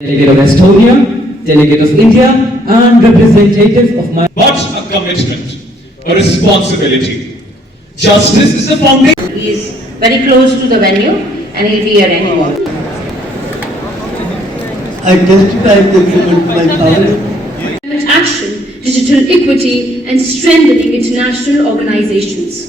delegate of Estonia, delegate of India, and representatives of my. But a commitment, a responsibility. Justice is the foundation. He is very close to the venue and he'll be here anymore. I testify the agreement to my power. Climate action, digital equity, and strengthening international organizations.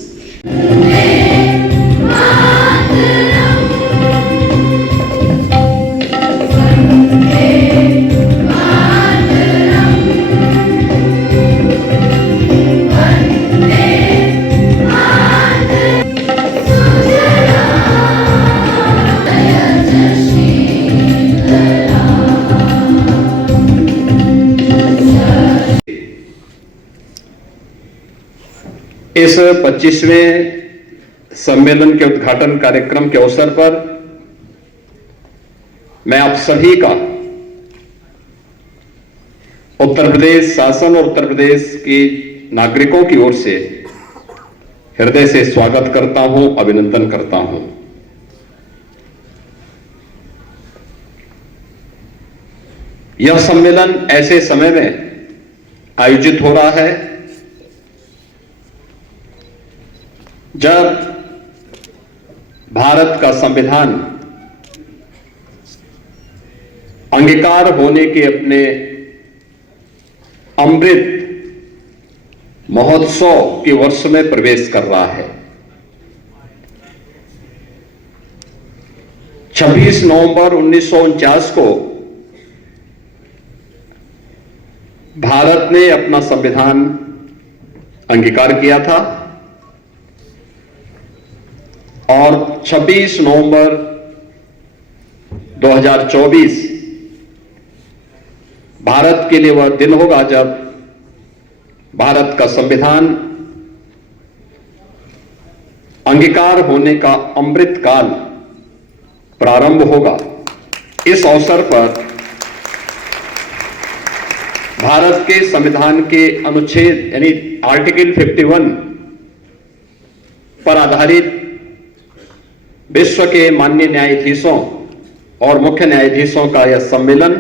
इस 25वें सम्मेलन के उद्घाटन कार्यक्रम के अवसर पर मैं आप सभी का उत्तर प्रदेश शासन और उत्तर प्रदेश के नागरिकों की ओर से हृदय से स्वागत करता हूं, अभिनंदन करता हूं। यह सम्मेलन ऐसे समय में आयोजित हो रहा है जब भारत का संविधान अंगीकार होने के अपने अमृत महोत्सव के वर्ष में प्रवेश कर रहा है। 26 नवंबर 1949 को भारत ने अपना संविधान अंगीकार किया था और 26 नवंबर 2024 भारत के लिए वह दिन होगा जब भारत का संविधान अंगीकार होने का अमृत काल प्रारंभ होगा। इस अवसर पर भारत के संविधान के अनुच्छेद यानी आर्टिकल 51 पर आधारित विश्व के माननीय न्यायाधीशों और मुख्य न्यायाधीशों का यह सम्मेलन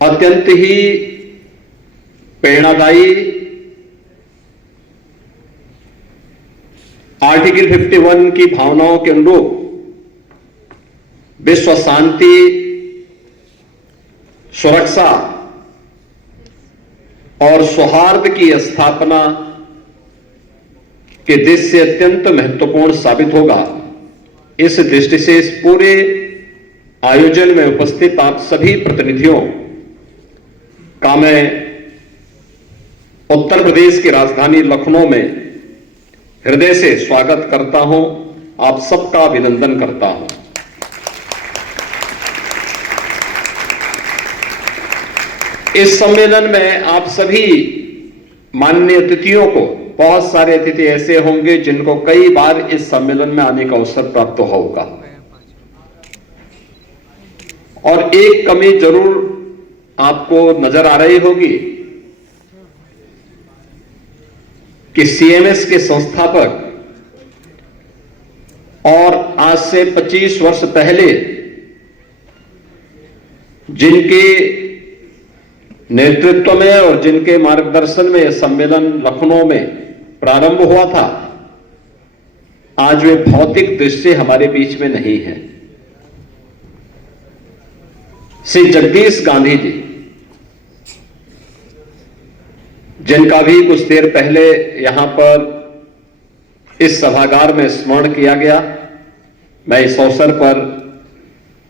अत्यंत ही प्रेरणादायी आर्टिकल 51 की भावनाओं के अनुरूप विश्व शांति, सुरक्षा और सौहार्द की स्थापना के दृष्टि से अत्यंत महत्वपूर्ण साबित होगा। इस दृष्टि से इस पूरे आयोजन में उपस्थित आप सभी प्रतिनिधियों का मैं उत्तर प्रदेश की राजधानी लखनऊ में हृदय से स्वागत करता हूं, आप सबका अभिनंदन करता हूं। इस सम्मेलन में आप सभी माननीय अतिथियों को, बहुत सारे अतिथि ऐसे होंगे जिनको कई बार इस सम्मेलन में आने का अवसर प्राप्त होगा और एक कमी जरूर आपको नजर आ रही होगी कि सीएमएस के संस्थापक और आज से 25 वर्ष पहले जिनके नेतृत्व में और जिनके मार्गदर्शन में यह सम्मेलन लखनऊ में प्रारंभ हुआ था, आज वे भौतिक दृष्टि से हमारे बीच में नहीं है। श्री जगदीश गांधी जी, जिनका भी कुछ देर पहले यहां पर इस सभागार में स्मरण किया गया, मैं इस अवसर पर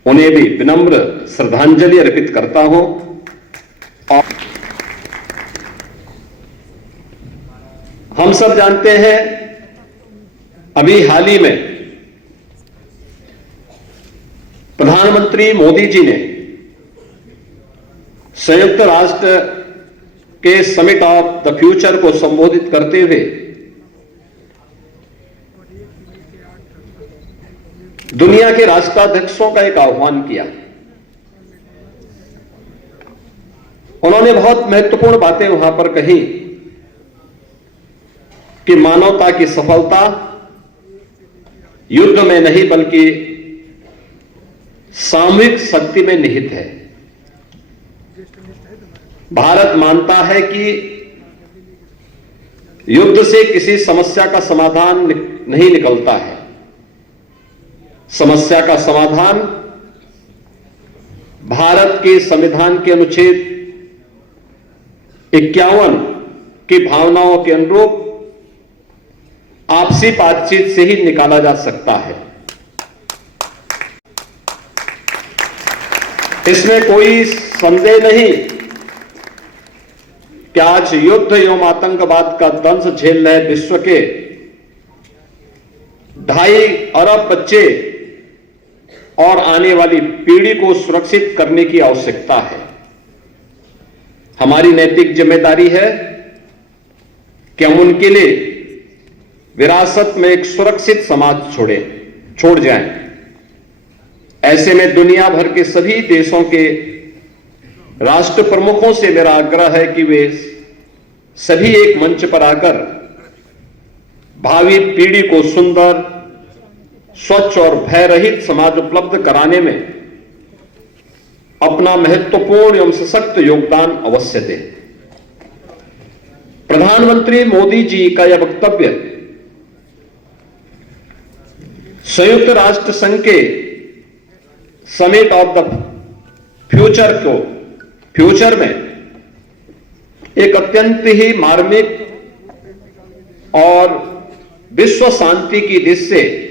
उन्हें भी विनम्र श्रद्धांजलि अर्पित करता हूं। और हम सब जानते हैं अभी हाल ही में प्रधानमंत्री मोदी जी ने संयुक्त राष्ट्र के समिट ऑफ द फ्यूचर को संबोधित करते हुए दुनिया के राष्ट्राध्यक्षों का एक आह्वान किया। उन्होंने बहुत महत्वपूर्ण बातें वहां पर कही कि मानवता की सफलता युद्ध में नहीं बल्कि सामूहिक शक्ति में निहित है। भारत मानता है कि युद्ध से किसी समस्या का समाधान नहीं निकलता है। समस्या का समाधान भारत के संविधान के अनुच्छेद 51 की भावनाओं के अनुरूप आपसी बातचीत से ही निकाला जा सकता है। इसमें कोई संदेह नहीं कि आज युद्ध एवं आतंकवाद का दंश झेल रहे विश्व के 2.5 अरब बच्चे और आने वाली पीढ़ी को सुरक्षित करने की आवश्यकता है। हमारी नैतिक जिम्मेदारी है कि हम उनके लिए विरासत में एक सुरक्षित समाज छोड़ जाएं। ऐसे में दुनिया भर के सभी देशों के राष्ट्र प्रमुखों से मेरा आग्रह है कि वे सभी एक मंच पर आकर भावी पीढ़ी को सुंदर, स्वच्छ और भय रहित समाज उपलब्ध कराने में अपना महत्वपूर्ण एवं सशक्त योगदान अवश्य दें। प्रधानमंत्री मोदी जी का यह वक्तव्य संयुक्त राष्ट्र संघ के समिट ऑफ द फ्यूचर में एक अत्यंत ही मार्मिक और विश्व शांति की दिशा से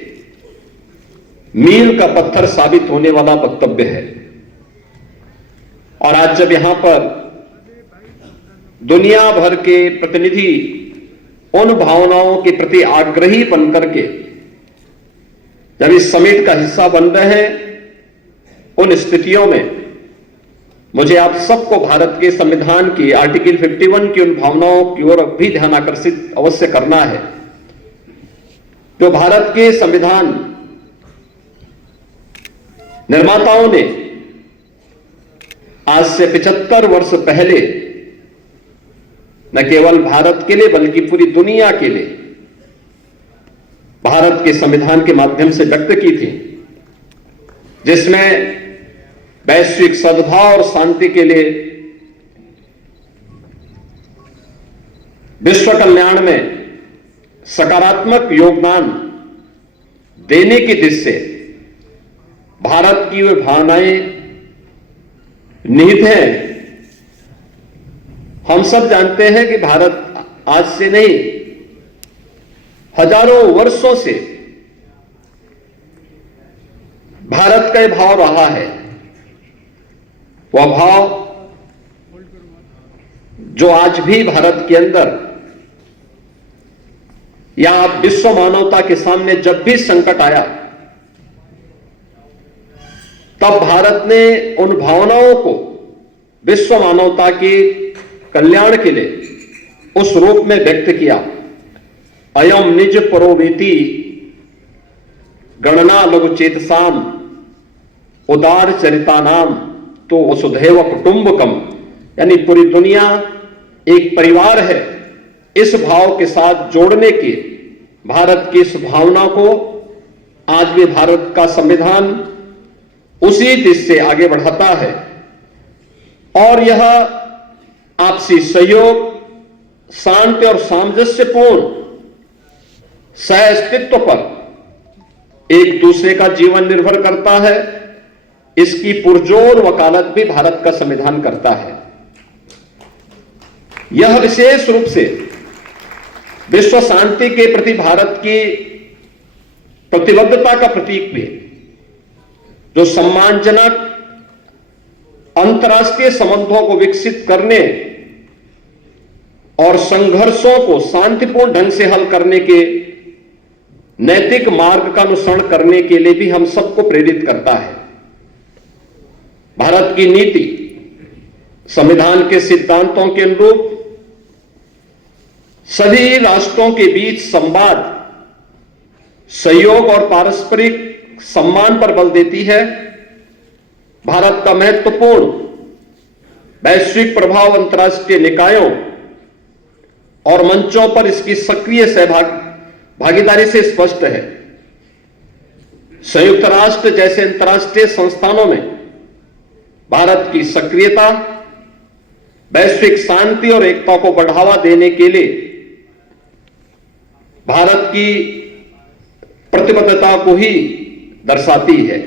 मील का पत्थर साबित होने वाला वक्तव्य है। और आज जब यहां पर दुनिया भर के प्रतिनिधि उन भावनाओं के प्रति आग्रही बनकर के जब इस समिट का हिस्सा बन रहे हैं, उन स्थितियों में मुझे आप सबको भारत के संविधान की आर्टिकल 51 की उन भावनाओं की ओर भी ध्यान आकर्षित अवश्य करना है, जो भारत के संविधान निर्माताओं ने आज से 75 वर्ष पहले न केवल भारत के लिए बल्कि पूरी दुनिया के लिए भारत के संविधान के माध्यम से व्यक्त की थी, जिसमें वैश्विक सद्भाव और शांति के लिए, विश्व कल्याण में सकारात्मक योगदान देने की दिशा से भारत की वे भावनाएं निहित हैं। हम सब जानते हैं कि भारत आज से नहीं, हजारों वर्षों से भारत का यह भाव रहा है। वह भाव जो आज भी भारत के अंदर या विश्व मानवता के सामने जब भी संकट आया, तब भारत ने उन भावनाओं को विश्व मानवता के कल्याण के लिए उस रूप में व्यक्त किया। अयम निज परोवेति गणना लघु चेतसाम उदार चरितानाम तो वसुधैव कुटुंबकम, यानी पूरी दुनिया एक परिवार है। इस भाव के साथ जोड़ने की भारत की इस भावना को आज भी भारत का संविधान उसी दिशा से आगे बढ़ाता है। और यह आपसी सहयोग, शांति और सामंजस्यपूर्ण सह-अस्तित्व पर एक दूसरे का जीवन निर्भर करता है। इसकी पुरजोर वकालत भी भारत का संविधान करता है। यह विशेष रूप से विश्व शांति के प्रति भारत की प्रतिबद्धता का प्रतीक भी, जो सम्मानजनक अंतर्राष्ट्रीय संबंधों को विकसित करने और संघर्षों को शांतिपूर्ण ढंग से हल करने के नैतिक मार्ग का अनुसरण करने के लिए भी हम सबको प्रेरित करता है। भारत की नीति संविधान के सिद्धांतों के अनुरूप सभी राष्ट्रों के बीच संवाद, सहयोग और पारस्परिक सम्मान पर बल देती है। भारत का महत्वपूर्ण वैश्विक प्रभाव अंतर्राष्ट्रीय निकायों और मंचों पर इसकी सक्रिय भागीदारी से स्पष्ट है। संयुक्त राष्ट्र जैसे अंतर्राष्ट्रीय संस्थानों में भारत की सक्रियता वैश्विक शांति और एकता को बढ़ावा देने के लिए भारत की प्रतिबद्धता को ही दर्शाती है।